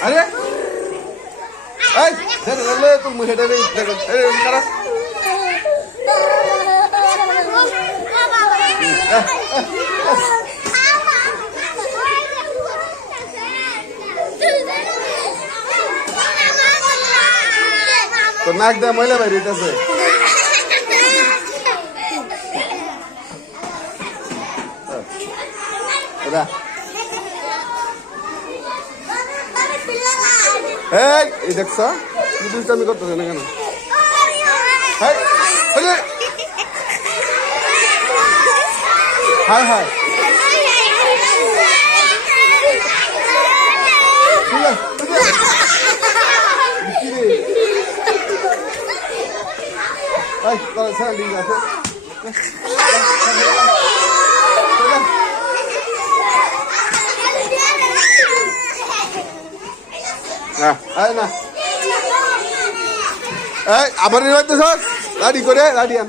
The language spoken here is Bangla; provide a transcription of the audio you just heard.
আরে এই ধরে ধরে তুই মুখে ধরে দেখো এই কারা তোর নাক দেয়া ময়লা বাইরে হইতাছে এরা এই দেখছ দুষ্টামি করতেছে না কেন? হাই হাই আছে। না, এই না। এই, আবার নিয়ে যাইতেছ? লাডি করে লাডি আন।